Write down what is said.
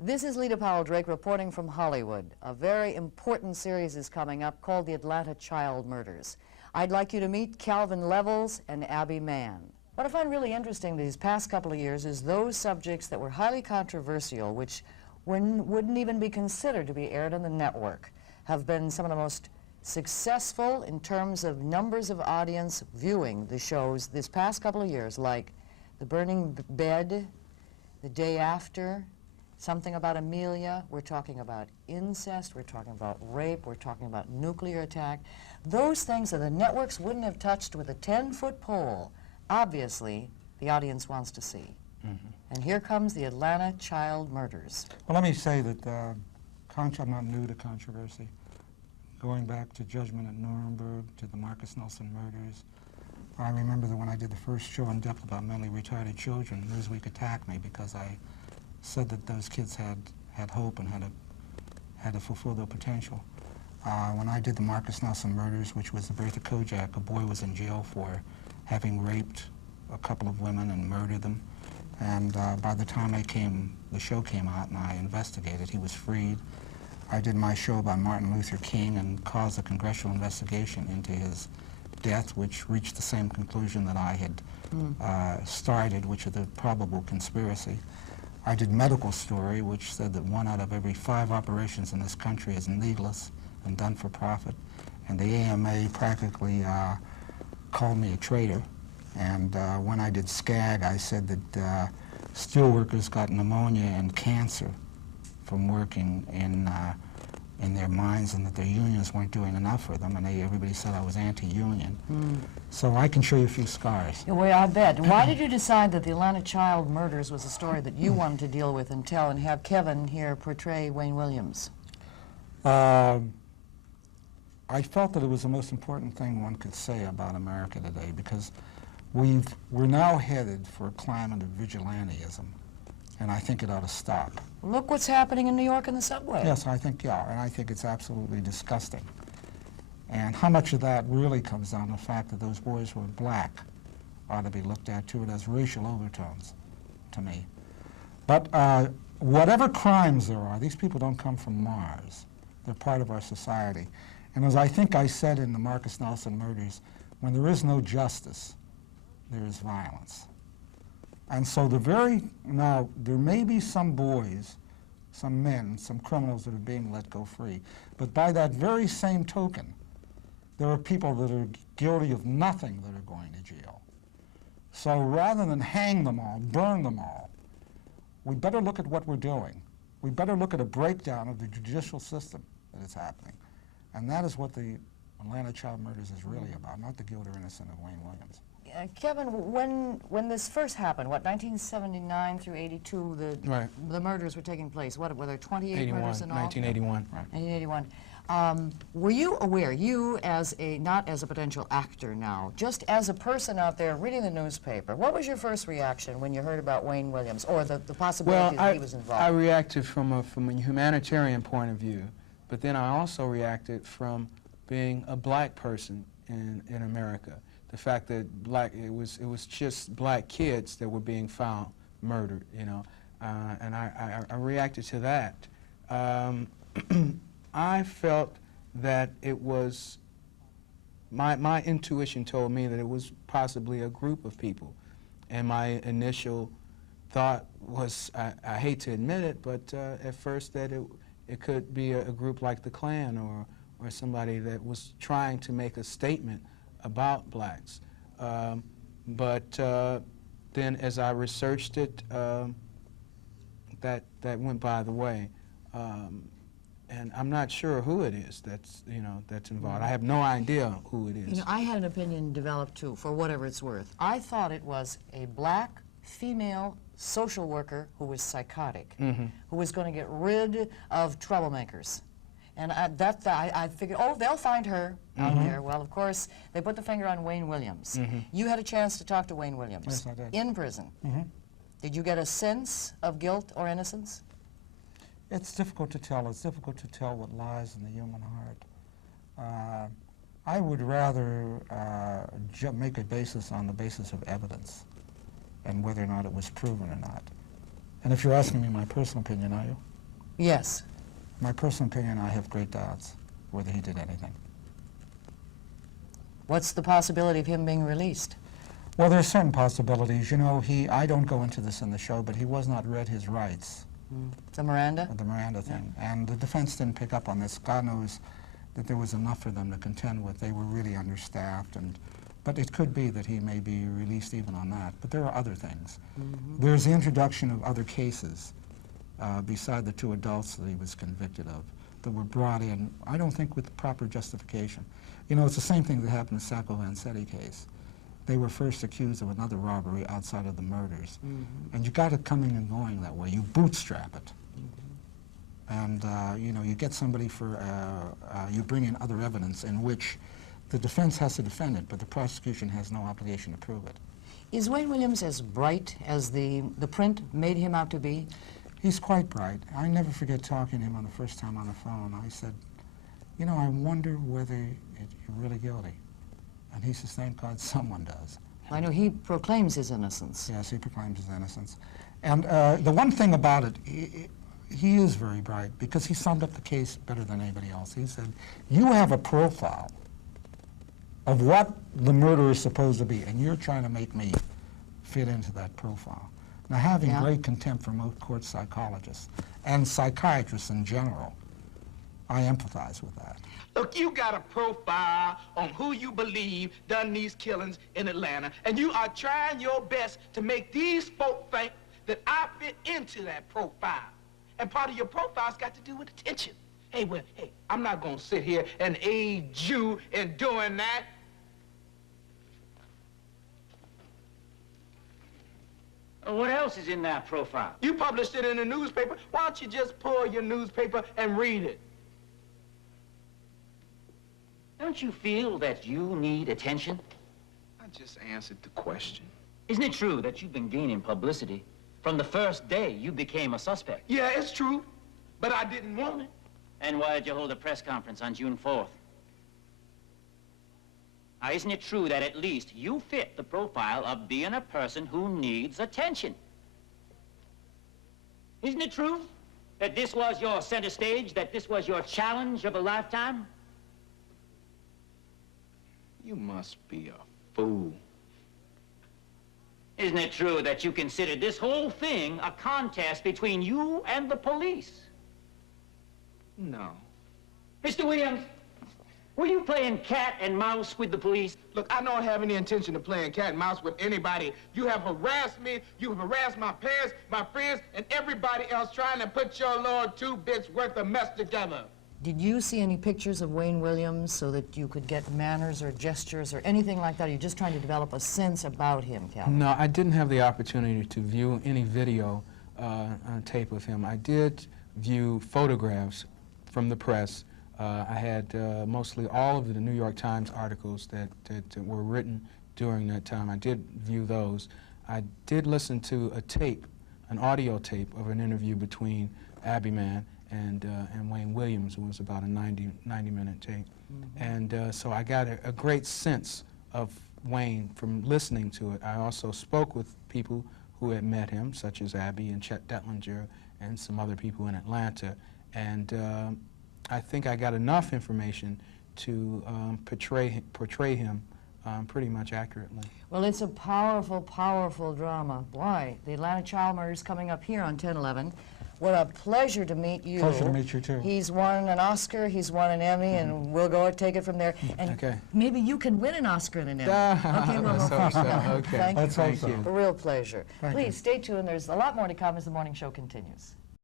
This is Leta Powell Drake reporting from Hollywood. A very important series is coming up called The Atlanta Child Murders. I'd like you to meet Calvin Levels and Abby Mann. What I find really interesting these past couple of years is those subjects that were highly controversial, which wouldn't even be considered to be aired on the network, have been some of the most successful in terms of numbers of audience viewing the shows this past couple of years, like The Burning Bed, The Day After, Something About Amelia. We're talking about incest, we're talking about rape, we're talking about nuclear attack. Those things that the networks wouldn't have touched with a 10-foot pole, obviously the audience wants to see. And here comes The Atlanta Child Murders. Well, let me say that I'm not new to controversy. Going back to Judgment at Nuremberg, to the Marcus Nelson murders, I remember that when I did the first show in depth about mentally retarded children, Newsweek attacked me because I said that those kids had hope and had to fulfill their potential. When I did the Marcus Nelson murders, which was the birth of Kojak, a boy was in jail for having raped a couple of women and murdered them. And by the time the show came out and I investigated, he was freed. I did my show about Martin Luther King and caused a congressional investigation into his death, which reached the same conclusion that I had started, which is the probable conspiracy. I did Medical Story, which said that 1 out of every 5 operations in this country is needless and done for profit. And the AMA practically called me a traitor. And when I did SCAG, I said that steelworkers got pneumonia and cancer from working in their mines, and that their unions weren't doing enough for them, and everybody said I was anti-union. So I can show you a few scars. Yeah, well, I bet. Why did you decide that The Atlanta Child Murders was a story that you wanted to deal with and tell, and have Kevin here portray Wayne Williams? I felt that it was the most important thing one could say about America today, because we're now headed for a climate of vigilantism, and I think it ought to stop. Look what's happening in New York in the subway. Yes, I think, yeah, and I think it's absolutely disgusting. And how much of that really comes down to the fact that those boys were black ought to be looked at, too. It has racial overtones to me. But whatever crimes there are, these people don't come from Mars. They're part of our society. And as I think I said in the Marcus Nelson murders, when there is no justice, there is violence. And so now there may be some boys, some men, some criminals that are being let go free, but by that very same token, there are people that are guilty of nothing that are going to jail. So rather than hang them all, burn them all, we better look at what we're doing. We better look at a breakdown of the judicial system that is happening. And that is what the Atlanta Child Murders is really about, not the guilt or innocence of Wayne Williams. Kevin, when this first happened, what, 1979 through 82, the murders were taking place. What, were there 28 murders in all? 1981. Right. 1981. Were you aware, you as not as a potential actor now, just as a person out there reading the newspaper, what was your first reaction when you heard about Wayne Williams, or the possibility that he was involved? I reacted from a humanitarian point of view, but then I also reacted from being a black person in America. The fact that it was just black kids that were being found murdered, you know, and I reacted to that. I felt that it was, my intuition told me that it was possibly a group of people, and my initial thought was, I hate to admit it, but at first that it could be a group like the Klan or somebody that was trying to make a statement about blacks. But then as I researched it, that went by the way. And I'm not sure who it is that's involved. I have no idea who it is. You know, I had an opinion developed too, for whatever it's worth. I thought it was a black female social worker who was psychotic, who was going to get rid of troublemakers. And I figured, oh, they'll find her out there. Well, of course, they put the finger on Wayne Williams. You had a chance to talk to Wayne Williams. Yes, I did. In prison. Did you get a sense of guilt or innocence? It's difficult to tell. It's difficult to tell what lies in the human heart. I would rather make a basis on the basis of evidence and whether or not it was proven or not. And if you're asking me my personal opinion, are you? Yes. My personal opinion, I have great doubts whether he did anything. What's the possibility of him being released? Well, there's certain possibilities. You know, I don't go into this in the show, but he was not read his rights. The Miranda? The Miranda thing. And the defense didn't pick up on this. God knows that there was enough for them to contend with. They were really understaffed. But it could be that he may be released even on that. But there are other things. There's the introduction of other cases beside the 2 adults that he was convicted of that were brought in, I don't think with the proper justification. You know, it's the same thing that happened in the Sacco Vanzetti case. They were first accused of another robbery outside of the murders. And you got it coming and going that way. You bootstrap it. And, you know, you get somebody for, you bring in other evidence in which the defense has to defend it, but the prosecution has no obligation to prove it. Is Wayne Williams as bright as the print made him out to be? He's quite bright. I never forget talking to him on the first time on the phone. I said, you know, I wonder whether you're really guilty. And he says, thank God someone does. I know he proclaims his innocence. Yes, he proclaims his innocence. And the one thing about it, he is very bright because he summed up the case better than anybody else. He said, you have a profile of what the murder is supposed to be, and you're trying to make me fit into that profile. Now, having great contempt for most court psychologists and psychiatrists in general, I empathize with that. Look, you got a profile on who you believe done these killings in Atlanta, and you are trying your best to make these folk think that I fit into that profile. And part of your profile's got to do with attention. Hey, well, hey, I'm not gonna sit here and aid you in doing that. What else is in that profile? You published it in the newspaper. Why don't you just pull your newspaper and read it? Don't you feel that you need attention? I just answered the question. Isn't it true that you've been gaining publicity? From the first day you became a suspect. Yeah, it's true, but I didn't want it. And why did you hold a press conference on June 4th? Now, isn't it true that at least you fit the profile of being a person who needs attention? Isn't it true that this was your center stage, that this was your challenge of a lifetime? You must be a fool. Isn't it true that you consider this whole thing a contest between you and the police? No. Mr. Williams, were you playing cat and mouse with the police? Look, I don't have any intention of playing cat and mouse with anybody. You have harassed me, you have harassed my parents, my friends, and everybody else trying to put your little 2 bits worth of mess together. Did you see any pictures of Wayne Williams so that you could get manners or gestures or anything like that? Or are you just trying to develop a sense about him, Calvin? No, I didn't have the opportunity to view any video tape of him. I did view photographs from the press. I had mostly all of the New York Times articles that were written during that time. I did view those. I did listen to a tape, an audio tape of an interview between Abby Mann and Wayne Williams. It was about a 90-minute tape. And so I got a great sense of Wayne from listening to it. I also spoke with people who had met him, such as Abby and Chet Detlinger and some other people in Atlanta. And I think I got enough information to portray him pretty much accurately. Well, it's a powerful, powerful drama. Boy, the Atlanta Child Murder is coming up here on 10/11. What a pleasure to meet you. Pleasure to meet you, too. He's won an Oscar, he's won an Emmy, and we'll go take it from there. And maybe you can win an Oscar and an Emmy. Okay, well, Let's hope so. Okay. Thank you. Let's hope so. A real pleasure. Thank you. Please stay tuned. There's a lot more to come as the morning show continues.